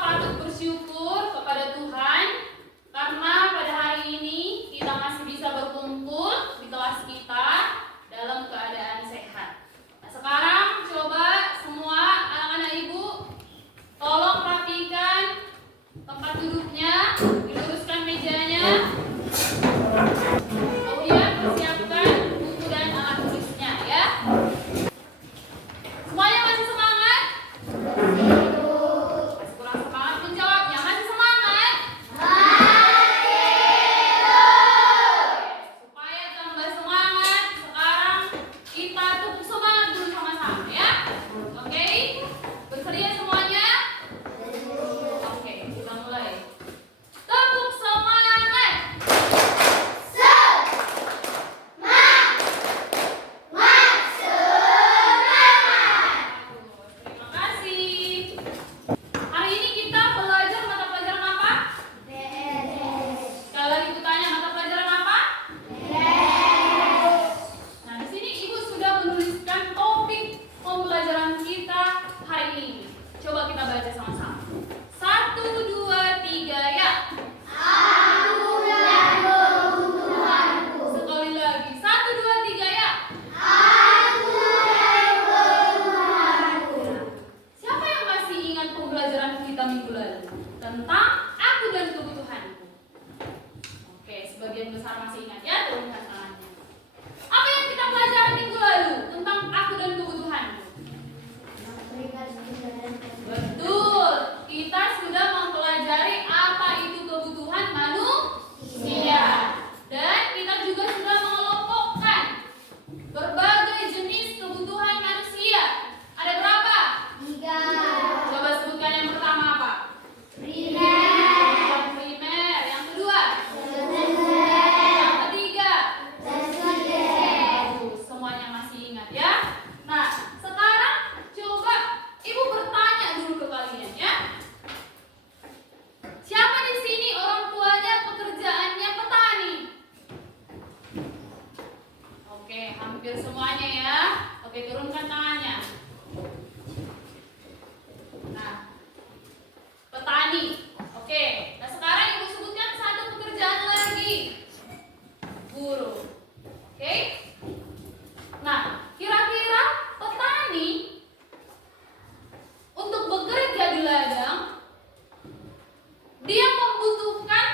patut bersyukur kepada Tuhan karena pada hari ini kita masih bisa berkumpul di kelas kita dalam keadaan sehat. Nah, sekarang coba semua anak-anak ibu tolong rapikan tempat duduknya, diluruskan mejanya. Oh iya, persiapkan buku dan alat tulisnya ya. Semuanya masih semangat? Masih kurang semangat menjawabnya. Masih semangat? Supaya tambah semangat, sekarang kita tepuk semangat dulu sama-sama ya. Oke? Bersedia semuanya? Oke, kita mulai. Tepuk semangat. Terima kasih. Hari ini kita belajar mata pelajaran apa? Sekali lagi bertanya, mata pelajaran apa? Nah, di sini Ibu sudah menuliskan topik pembelajaran kita hari ini. Coba kita baca sama-sama. 1, 2, 3 ya. Sekali lagi. 1, 2, 3 ya. Siapa yang masih ingat pembelajaran kita minggu lalu tentang aku dan kebutuhanku? Oke, sebagian besar masih ingat ya, turunkan tangannya. Apa yang kita pelajari minggu lalu tentang aku dan kebutuhanku? Betul, kita sudah mempelajari apa itu kebutuhan manusia. Dan kita juga sudah mengelompokkan berbagai jenis kebutuhan manusia. Ada berapa? 3. Coba sebutkan yang pertama apa? Yang primer. Yang kedua? Yang ketiga? Semuanya masih ingat ya? Nah, sekarang coba Ibu bertanya dulu ke kalian ya. Siapa di sini orang tuanya pekerjaannya petani? Oke, hampir semuanya ya. Oke, turunkan tangannya. Nah, petani. Oke, nah sekarang Ibu sebutkan satu pekerjaan lagi. Guru. Oke. Nah, kira-kira petani untuk bekerja di ladang dia membutuhkan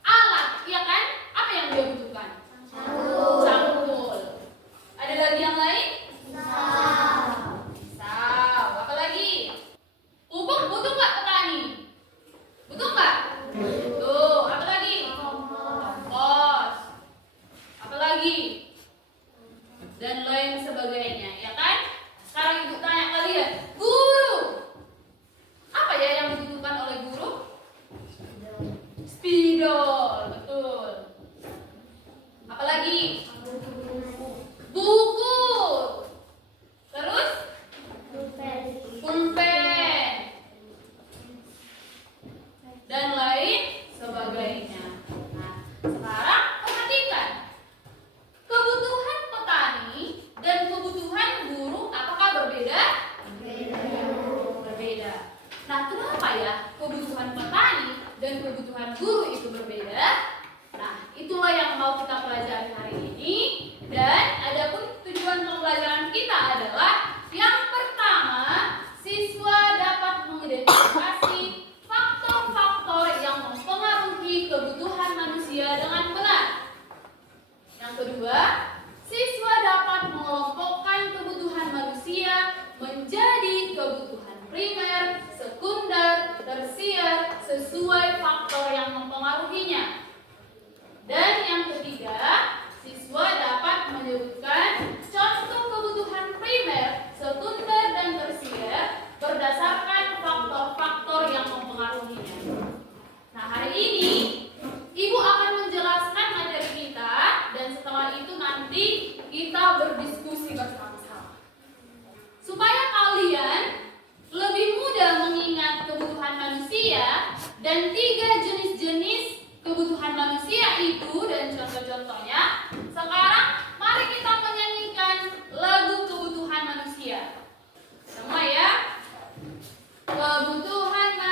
alat, ya kan? Apa yang dia butuhkan? Cangkul. Ada lagi yang lain? Pisau. Apa lagi? Pupuk butuh nggak petani? Butuh nggak? Butuh. Apa lagi? Kompos. Apa lagi? Dan lain sebagainya, ya kan? Sekarang Ibu tanya kalian, guru, apa ya yang dibutuhkan oleh guru? Spidol, betul. Apa lagi? Buku. Terus? Pulpen. Dan lain sebagainya. Nah, sekarang perhatikan. Kebutuhan petani dan kebutuhan guru apakah berbeda? Berbeda. Nah, kenapa ya kebutuhan petani dan kebutuhan guru itu berbeda? Nah, itulah yang mau kita pelajari hari ini. Dan adapun tujuan pembelajaran kita adalah yang pertama, siswa dapat mengidentifikasi faktor-faktor yang mempengaruhi kebutuhan manusia dengan benar. Yang kedua, siswa dapat mengelompokkan kebutuhan manusia menjadi kebutuhan primer, sekunder, tersier sesuai faktor yang mempengaruhinya. Dan yang ketiga, siswa dapat menyebutkan contoh kebutuhan primer, sekunder, dan tersier berdasarkan faktor-faktor yang mempengaruhinya. Nah, hari ini Ibu akan menjelaskan materi kita dan setelah itu nanti kita berdiskusi bersama-sama. Supaya kalian lebih mudah mengingat kebutuhan manusia dan 3 jenis-jenis kebutuhan manusia itu dan contoh-contohnya. Sekarang mari kita menyanyikan lagu kebutuhan manusia. Semua ya. Kebutuhan manusia.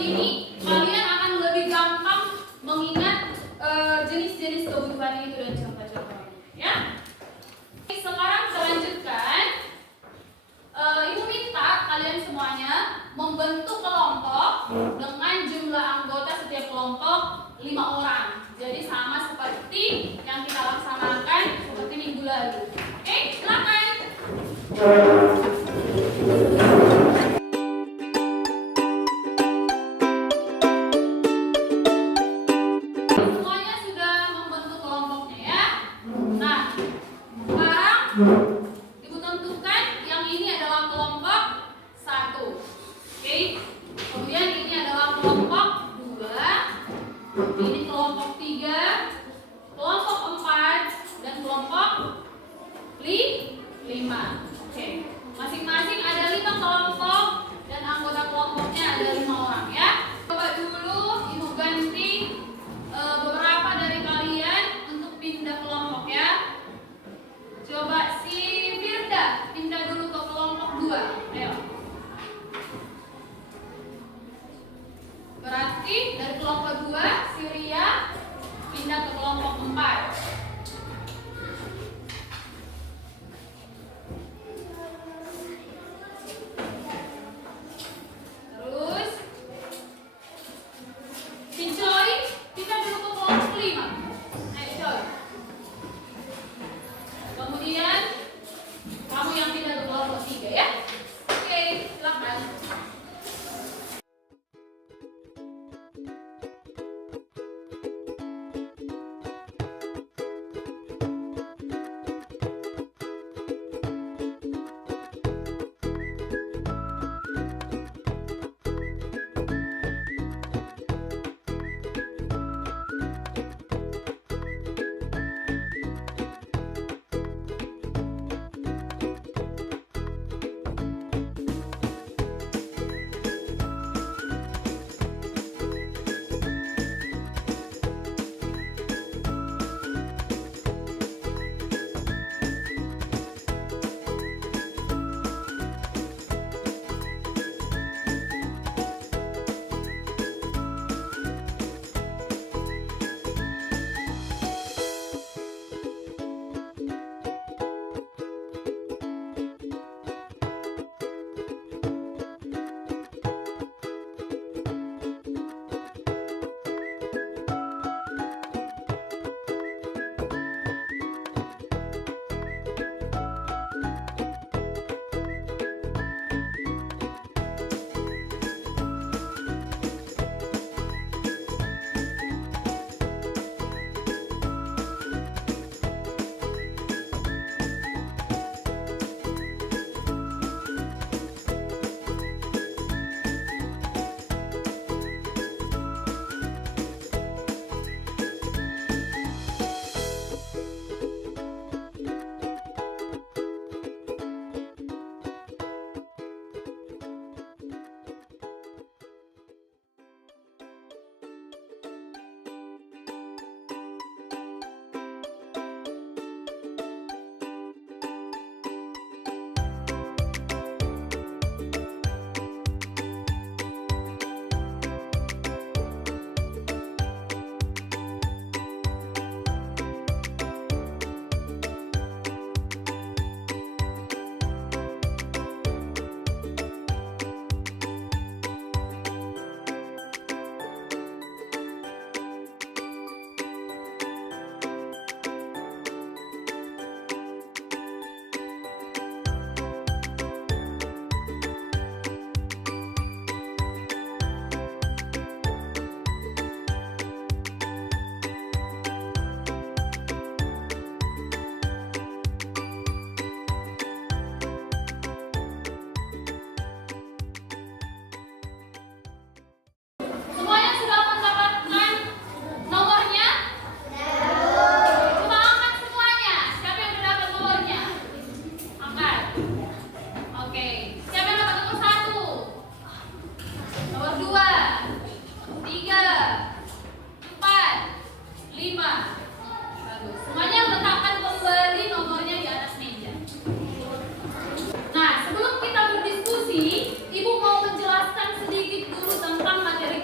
ini kalian akan lebih gampang mengingat jenis-jenis kebutuhan itu dan contoh-contohnya, ya. Sekarang kita lanjutkan. Ibu minta kalian semuanya membentuk kelompok dengan jumlah anggota setiap kelompok 5 orang. Jadi sama seperti yang kita laksanakan seperti minggu lalu. Oke, silakan. Semuanya sudah membentuk kelompoknya, ya. Nah, sekarang ibu tentukan yang ini adalah kelompok 1. Oke. Kemudian ini adalah kelompok 2. Ini kelompok 3, kelompok 4, dan kelompok 5. Oke. Masing-masing ada 5 kelompok dan anggota kelompoknya ada 5 orang, ya. Coba dulu ibu ganti beberapa dari kalian untuk pindah kelompok, ya. Coba si Firda pindah dulu ke kelompok 2. Ayo. Berarti dari kelompok 2 si Ria pindah ke kelompok 4. Terus si Joy pindah dulu ke kelompok 5. Ayo Joy. Kemudian kamu yang pindah ke kelompok 3, ya. Oke, silakan. Ibu mau menjelaskan sedikit dulu tentang materi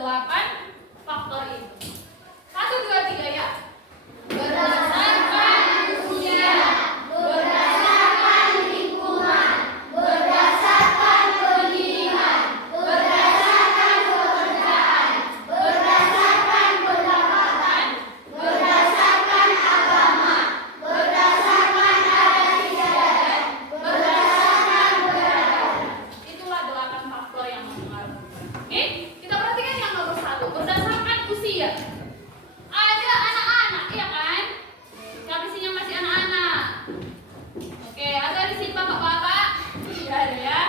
8 faktor itu. 1, 2, 3 ya. Berdasarkan usia, berdasarkan lingkungan, berdasarkan pendidikan, berdasarkan pekerjaan, berdasarkan pendapatan, berdasarkan agama, berdasarkan adat istiadat, berdasarkan peradaban. Itulah 8 faktor yang mempengaruhi. Oke, kita perhatikan yang nomor 1, berdasarkan usia. Ada anak-anak, iya kan? Siapa sih yang masih anak-anak? Oke, atau di sini bapak-bapak? Iya ada ya.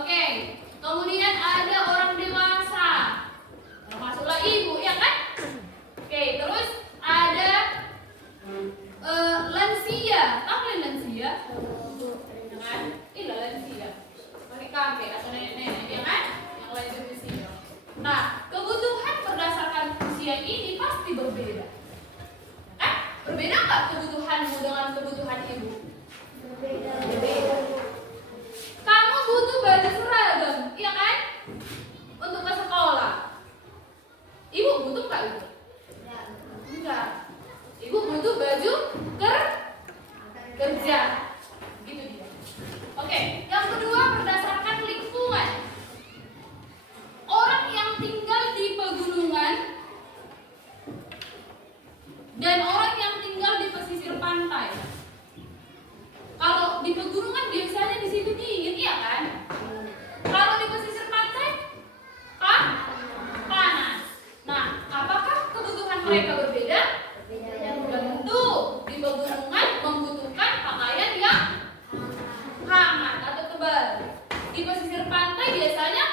Oke, kemudian ada orang dewasa, termasuklah ibu, ya kan? Oke, terus ada lansia. Tahu kalian lansia? Ya kan? Inilah lansia. Pakai kakek atau nenek-nenek, ya kan? Yang lain itu lansia. Nah, kebutuhan berdasarkan usia ini pasti berbeda. Kan? Berbeda nggak kebutuhanmu dengan kebutuhan ibu? Berbeda. Kamu butuh baju seragam, iya kan? Untuk ke sekolah. Ibu butuh nggak itu? Enggak. Ibu butuh baju kerja. Gitu dia. Oke, yang kedua berdasarkan lingkungan. Orang yang tinggal di pegunungan dan orang yang tinggal di pesisir pantai. Kalau di pegunungan biasanya di situ dingin, iya kan? Kalau di pesisir pantai, panas. Nah, apakah kebutuhan mereka berbeda? Tentu di pegunungan membutuhkan pakaian yang hangat atau tebal. Di pesisir pantai biasanya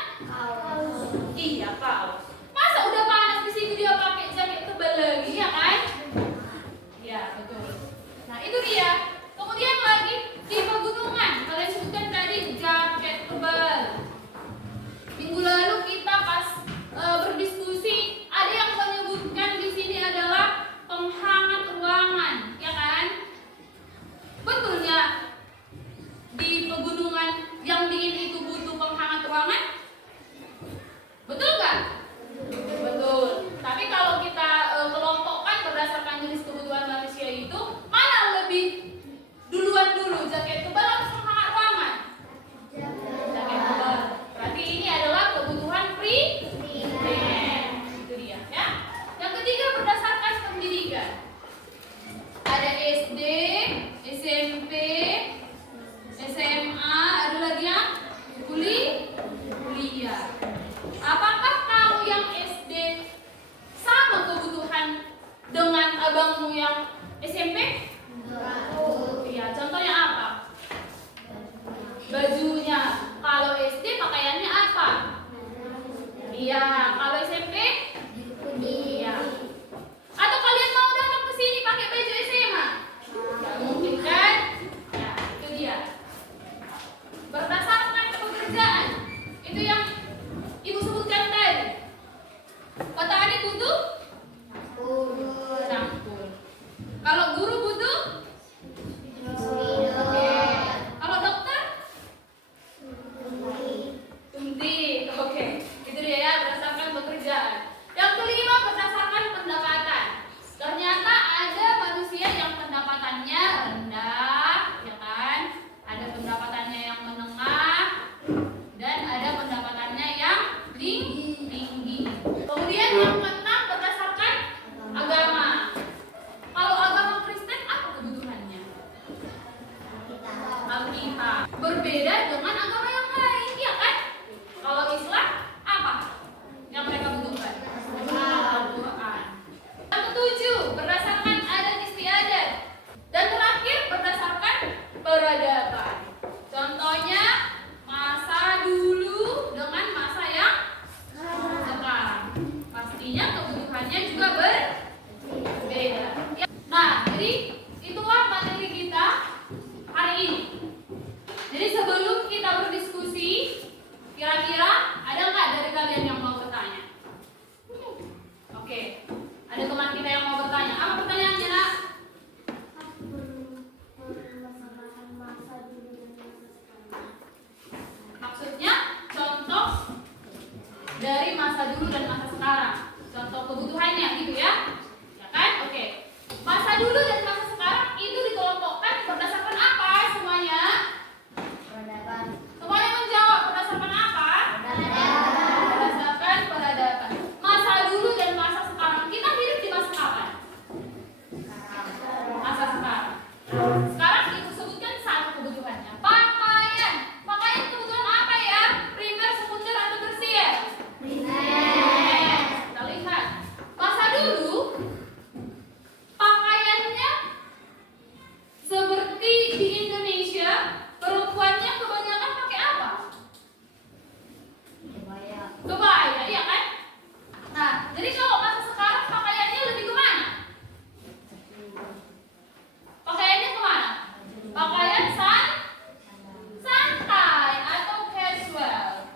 iya, kaos. Masa udah panas di sini dia pakai jaket tebal lagi, ya kan? Ya, betul. Nah, itu dia. Kemudian lagi di pegunungan, kalian sebutkan tadi jaket tebal. Minggu lalu kita pas berdiskusi, ada yang menyebutkan di sini adalah penghangat ruangan, ya kan? Betulnya di pegunungan yang dingin itu butuh penghangat ruangan? Betul nggak? Betul. Tapi kalau kita kelompokkan berdasarkan jenis kebutuhan manusia itu, mana lebih duluan dulu, jaket tebal atau penghangat ruangan? Jaket tebal. Berarti ini adalah kebutuhan primer. Itu dia, ya. Yang ketiga berdasarkan pendidikan. Ada SD, SMP, SMA, ada lagi yang kuliah. Apakah kamu yang SD sama kebutuhan dengan abangmu yang SMP? Iya, contohnya apa? Bajunya. Kalau SD pakaiannya apa? Iya, kalau SMP? Iya. Atau kalian mau datang ke sini pakai baju SMA? Nggak mungkin kan? Ya, itu dia. Berdasarkan pekerjaan, itu yang Ibu sebutkan tadi. Petani butuh campur. Kalau guru butuh? Oke. Kalau dokter? Suntik. Oke. Itu dia ya, berdasarkan dari masa dulu dan masa sekarang. Contoh kebutuhannya gitu ya. Ya kan? Oke. Masa dulu dan masa sekarang itu dikelompokkan berdasarkan apa semuanya? Peradaban. Semuanya menjawab berdasarkan apa? Berdasarkan peradaban. Masa dulu dan masa sekarang. Kita hidup di masa kapan? Masa sekarang. Sekarang itu sebutkan satu kebutuhannya. Pakaian. Pakaian kebutuhan apa ya? Primer, sekunder, atau tersier? Primer. Kita lihat. Masa dulu pakaiannya seperti di Indonesia, perempuannya kebanyakan pakai apa? Kebaya. Kebaya, iya kan? Nah, jadi kalau masa sekarang pakaiannya lebih kemana? Pakaiannya kemana? Pakaian santai atau casual,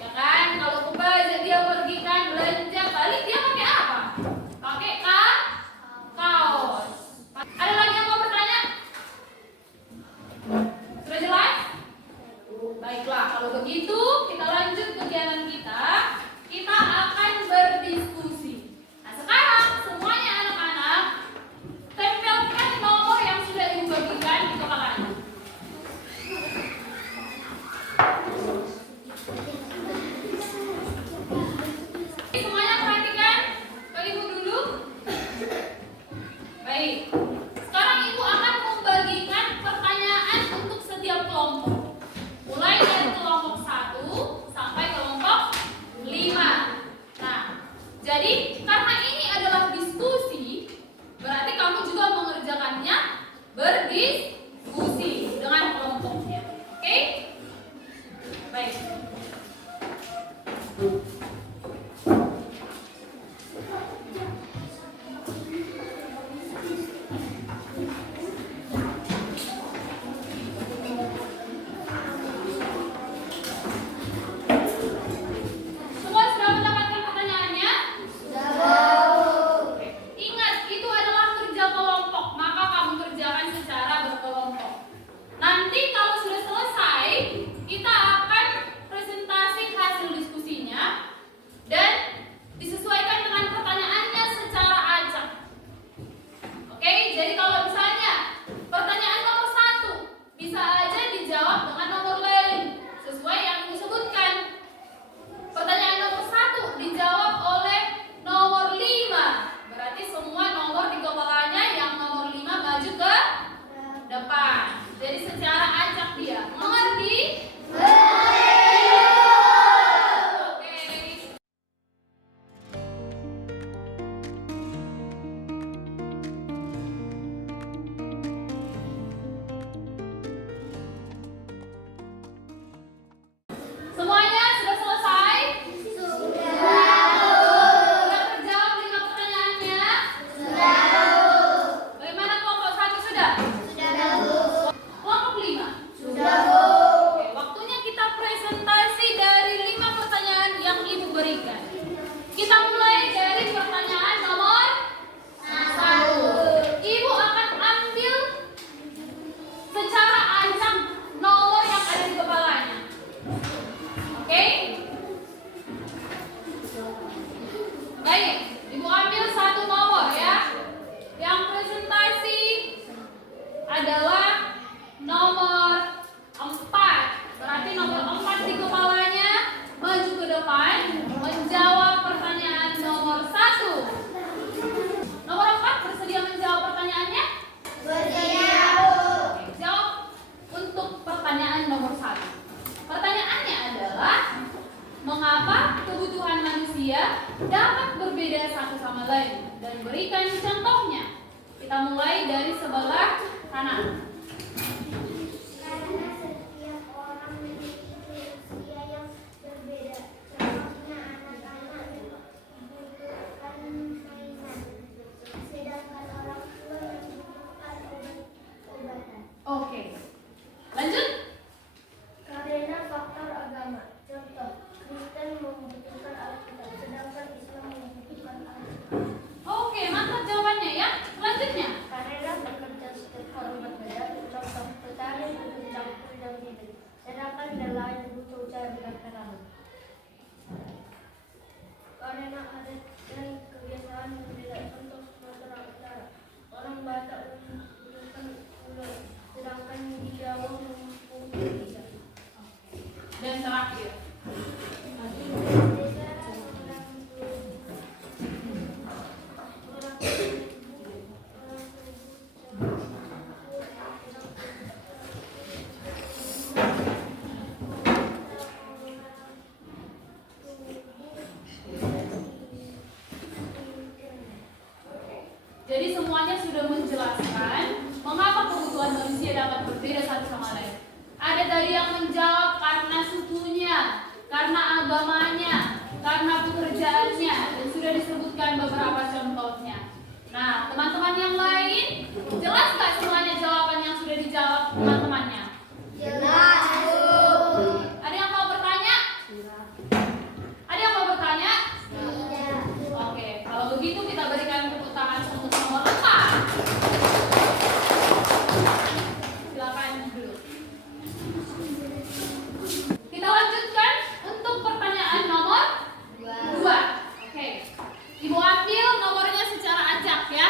ya kan? Kalau kebaya dia pergi kan belanja, balik dia pakai apa? Pakai kaos. Ada lagi yang mau bertanya? Sudah jelas? Baiklah, kalau begitu kita lanjut kegiatan kita. Kita akan berdiskusi. Nah, sekarang semuanya anak-anak tempelkan nomor yang sudah ibu bagikan di kepalanya. Semuanya perhatikan ke ibu dulu. Baik. Sekarang ibu akan membagikan pertanyaan untuk setiap kelompok. Mulai dari kelompok 1 sampai kelompok 5. Nah, jadi karena ini adalah diskusi, berarti kamu juga mengerjakannya berdiskusi dengan kelompoknya. Oke? Baik. Semua sudah mendapatkan pertanyaannya? Oke. Ingat, itu adalah kerja kelompok, maka kamu kerjakan secara berkelompok. Nanti kalau sudah selesai, kita akan presentasi hasil diskusinya dan disesuaikan dengan pertanyaannya secara acak. Oke, jadi kalau misalnya pertanyaan nomor 1 bisa aja dijawab dengan nomor lain sesuai yang disebutkan. Pertanyaan nomor 1 dijawab oleh nomor 5. Berarti semua nomor di kepalanya yang nomor 5 maju ke depan. Jadi secara acak dia. Mengerti? Oke. Semuanya sudah selesai? Sudah terjawab 5 pertanyaannya? Bagaimana kelompok 1 sudah? Kelompok 5? Oke, waktunya kita presentasi dari 5 pertanyaan yang ibu berikan. Kita mulai dari pertanyaan nomor 1. Ibu akan ambil secara acak nomor yang ada di kepalanya. Oke? Baik, ibu ambil satu nomor ya. Yang presentasi adalah nomor 4. Berarti nomor 4 di kepalanya maju ke depan menjawab pertanyaan nomor 1. Nomor 4 bersedia menjawab pertanyaannya? Oke, jawab untuk pertanyaan nomor 1. Pertanyaannya adalah mengapa kebutuhan manusia dapat berbeda satu sama lain dan berikan contohnya. Kita mulai dari sebelah kanan. Karena setiap orang memiliki usia yang berbeda. Contohnya anak-anak membutuhkan mainan, sedangkan orang tua membutuhkan obat-obatan. Oke. Lanjut. Karena faktor agama. Contoh, Kristen membutuhkan Alkitab, sedangkan Islam membutuhkan Alkitab. Oke, mantap jawabannya ya. Selanjutnya. Karena bekerja setiap orang berbeda, Ada tadi yang menjawab karena sukunya, karena agamanya, karena pekerjaannya, dan sudah disebutkan beberapa contohnya. Nah, teman-teman yang lain, jelas nggak semuanya jawaban yang sudah dijawab teman-temannya? Jelas, Bu. Ada yang mau bertanya? Ada yang mau bertanya? Tidak. Oke, kalau begitu kita berikan tepuk tangan untuk nomor 4. Silakan dulu. Kita lanjutkan untuk pertanyaan nomor 2. Oke. Ibu ambil nomornya secara acak ya.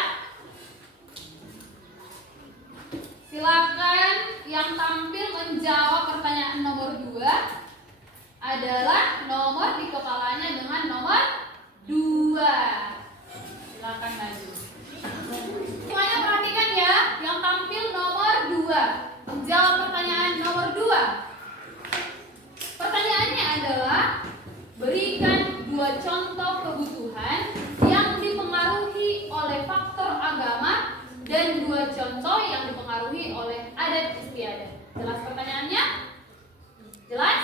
Silakan yang tampil menjawab pertanyaan nomor 2 adalah nomor di kepalanya dengan nomor 2. Silakan maju. Semuanya perhatikan ya, yang tampil nomor 2 menjawab pertanyaan nomor 2. Pertanyaannya adalah berikan 2 contoh kebutuhan yang dipengaruhi oleh faktor agama dan 2 contoh yang dipengaruhi oleh adat istiadat. Jelas pertanyaannya? Jelas?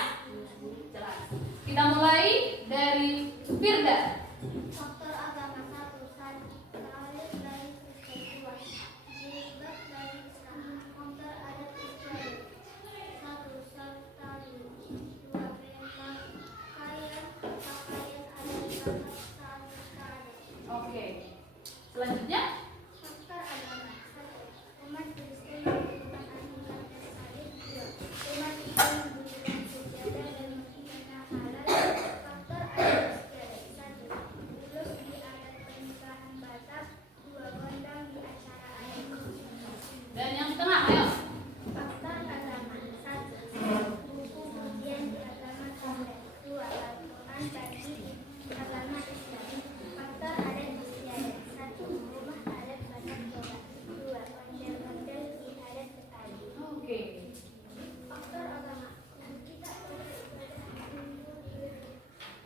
Jelas. Kita mulai dari Firda. Faktor agama 1, salib dari Kristen 2, jilbab dari Islam. Faktor adat istiadat 1, salib 2, pakaian adat saat adat. Oke. Selanjutnya? Faktor agama 1, umat Kristen membutuhkan animal dan salib 2, umat Islam membutuhkan sejadah dan makanan halal. Faktor adat istiadat 1, bulus di adat pernikahan Batak 2, gondang di acara adat. Dan yang tengah, ayo. Faktor agama 1, buku ujian di agama Kristen 2, Al-Quran bagi agama Islam. Faktor adat istiadat 1, rumah adat Batak Jawa 2, ondel-ondel di adat Betawi. Oke. Faktor agama kita beribadah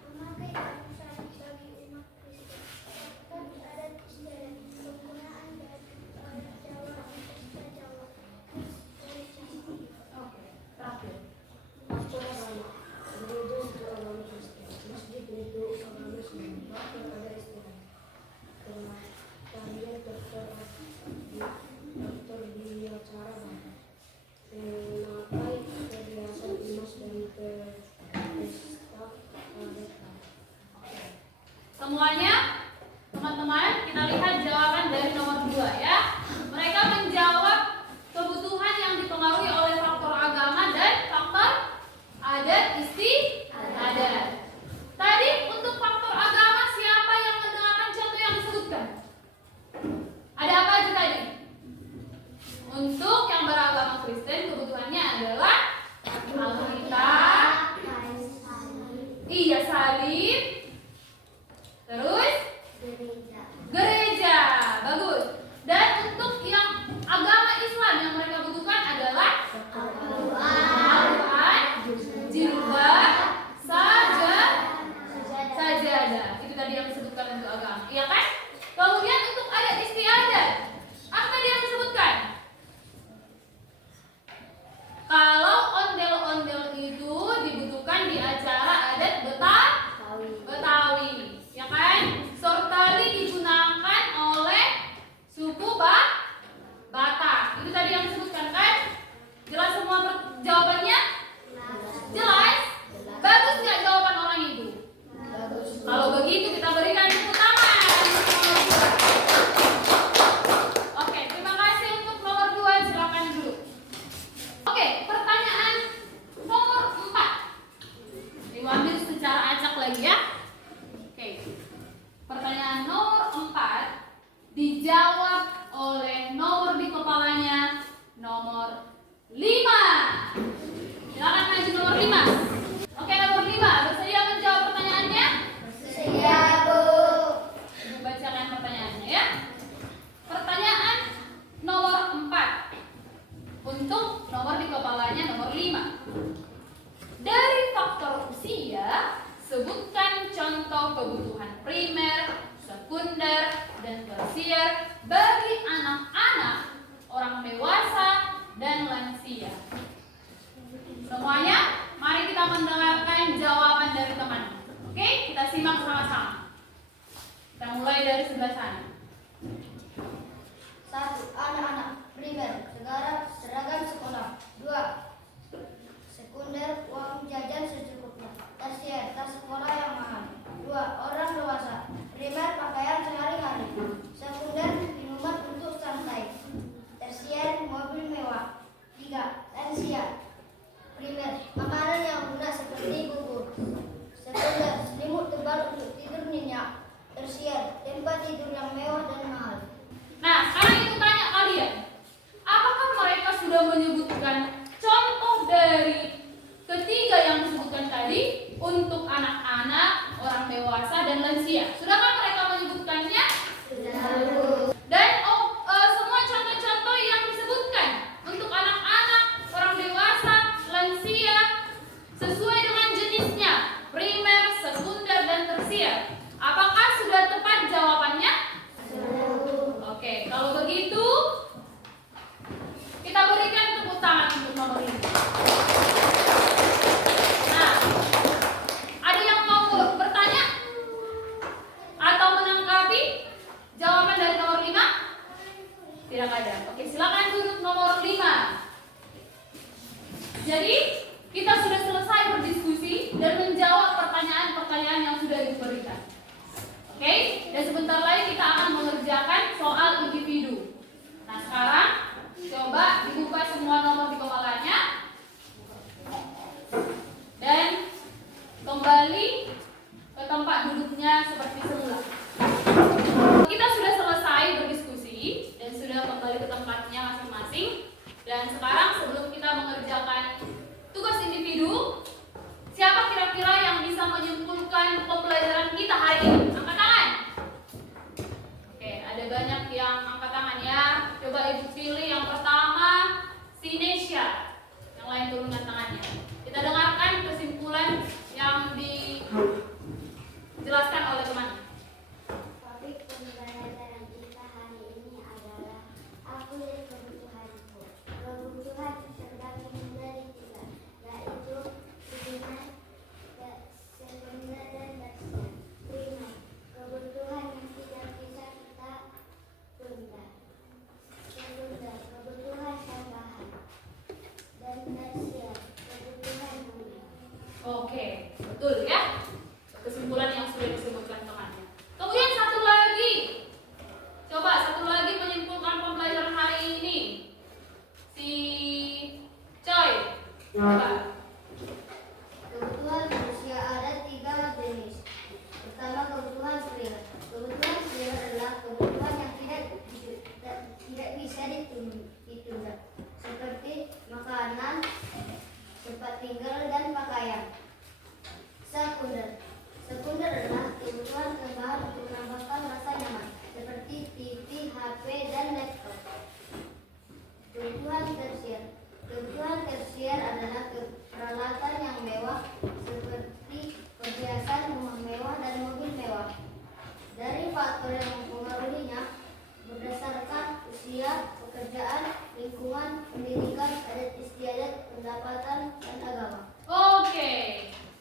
memakai kain salib bagi umat Kristen. Faktor adat istiadat penggunaan dari Jawa untuk Jawa Kristen. Oke. Terakhir. Faktor agama, gereja itu agama Kristen, masjid itu agama Islam, faktor ada istilah. Kalian dokter di acara Batak, memakai perhiasan emas dan pesta adat. Semuanya, teman-teman, kita lihat jawaban dari nomor 2 ya. Mereka menjawab kebutuhan yang dipengaruhi oleh faktor agama dan faktor adat istiadat. Tadi untuk faktor agama siapa yang mendengarkan contoh yang disebutkan? Ada apa aja tadi? Untuk yang beragama Kristen kebutuhannya adalah Alkitab, iya salib, terus gereja, bagus. Dan untuk yang agama Islam yang mereka butuhkan adalah Al-Quran, jilbab, sajadah. Itu tadi yang disebutkan untuk agama, iya kan? Kemudian untuk adat istiadat, apa tadi yang disebutkan? Kalau ondel-ondel itu dibutuhkan di acara adat Betawi, ya kan? Sortali digunakan oleh suku Batak. Itu tadi yang disebutkan kan? Jelas semua jawabannya? Jelas? Bagus nggak jawaban orang itu? Kalau begitu kita berikan tepuk tangan. Oke, terima kasih untuk nomor 2. Silakan dulu. Oke, pertanyaan nomor 4. Diambil secara acak lagi ya. Oke. Pertanyaan nomor 4 dijawab oleh nomor di kepalanya nomor 5. Silakan maju nomor 5. Oke, nomor 5 bersedia menjawab pertanyaannya? Siap, Bu. Ibu bacakan pertanyaannya ya. Pertanyaan nomor 4 untuk nomor di kepalanya nomor 5. Dari faktor usia, sebutkan contoh kebutuhan primer, sekunder, dan tersier bagi anak-anak, orang dewasa, dan lansia. Semuanya, mari kita mendengarkan jawaban dari teman. Oke, kita simak sama-sama. Kita mulai dari sebelah sana. 1. Anak-anak primer seragam sekolah. 2. Sekunder uang jajan secukupnya. Tersier tas sekolah yang mahal. 2. Orang dewasa primer pakaian sehari-hari. Sekunder minuman untuk santai. Tersier mobil mewah. 3. Lansia primer makanan yang lunak seperti bubur. Sekunder selimut tebal untuk tidur nyenyak. Tersier tempat tidur yang mewah dan mahal. Nah, sekarang itu tanya kalian, apakah mereka sudah menyebutkan contoh dari ketiga yang disebutkan tadi untuk anak-anak, orang dewasa, dan lansia? Sudahkah mereka menyebutkannya? Sudah. Dan semua contoh-contoh yang disebutkan untuk anak-anak, orang dewasa, lansia, sesuai dengan jenisnya, primer, sekunder, dan tersier. Apakah sudah tepat jawabannya? Oke, kalau begitu kita berikan tepuk tangan untuk nomor ini. Nah, ada yang mau bertanya atau menanggapi jawaban dari nomor 5? Tidak ada. Oke, silakan duduk nomor 5. Jadi, kita sudah selesai berdiskusi dan menjawab pertanyaan-pertanyaan yang sudah diberikan. Oke, dan sebentar lagi kita akan mengerjakan soal individu. Nah, sekarang coba dibuka semua nomor di kepalanya dan kembali ke tempat duduknya seperti semula. Kita sudah selesai berdiskusi dan sudah kembali ke tempatnya masing-masing. Dan sekarang sebelum kita mengerjakan tugas individu, siapa kira-kira yang bisa menyimpulkan pembelajaran kita hari ini? Angkat tangan. Oke, ada banyak yang angkat tangan ya. Coba ibu pilih yang pertama, Sinesha. Yang lain turunkan tangannya. Kita dengarkan kesimpulan yang dijelaskan oleh teman. Topik pembelajaran kita hari ini adalah akui kebutuhanku. Kebutuhan terbagi menjadi 3, yaitu primer, sekunder, dan tersier. Primer, kebutuhan yang tidak bisa kita tunda. Sekunder, kebutuhan tambahan. Dan tersier, kebutuhan dunia. Oke, betul ya. Kesimpulan yang sudah disebutkan temannya. Kemudian satu lagi. Coba satu lagi menyimpulkan pembelajaran hari ini. Si Choi. Coba. Kebutuhan manusia ada 3 jenis. Pertama, kebutuhan primer. Kebutuhan primer adalah kebutuhan yang tidak bisa ditunda, seperti makanan, tempat tinggal, dan pakaian. Sekunder adalah kebutuhan tambahan untuk menambahkan rasa nyaman, seperti TV, HP, dan laptop. Kebutuhan tersier adalah peralatan yang mewah seperti perhiasan, rumah mewah, dan mobil mewah. Dari faktor yang mempengaruhinya berdasarkan usia, pekerjaan, lingkungan, pendidikan, adat istiadat, pendapatan, dan agama. Oke.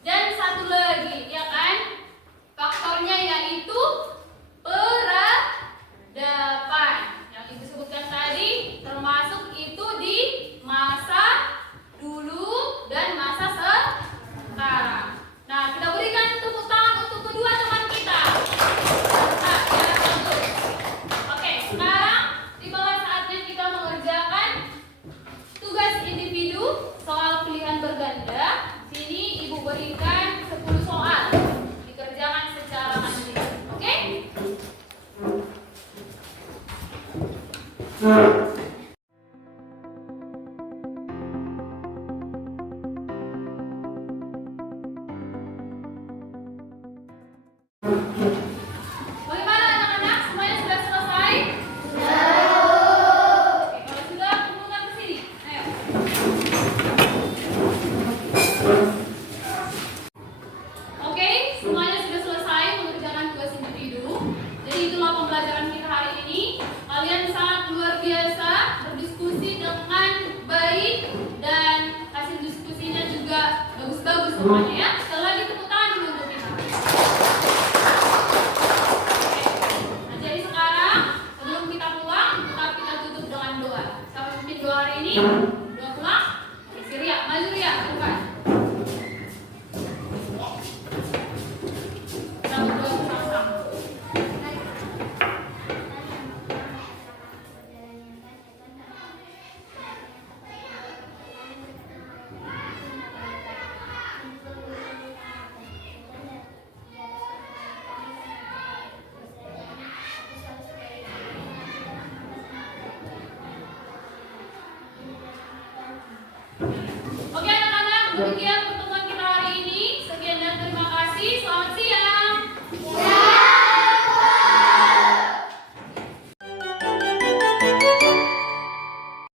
Dan satu lagi, ya kan? Faktornya yaitu peradaban. Yang ibu sebutkan tadi, termasuk itu di masa dulu dan masa sekarang. Nah, kita berikan tepuk tangan untuk kedua teman kita. Nah, ya, bagus. Oke, sekarang tibalah saatnya kita mengerjakan tugas individu soal pilihan berganda. Sini ibu berikan 10 soal. Dikerjakan secara mandiri. Oke? Bagaimana anak-anak? Semuanya sudah selesai? Oke, kalau sudah kumpulkan ke sini. Ayo. Oke, semuanya sudah selesai mengerjakan tugas individu. Jadi itulah pembelajaran kita hari ini. Kalian sangat luar biasa berdiskusi dengan baik dan hasil diskusinya demikian pertemuan kita hari ini. Sekian dan terima kasih. Selamat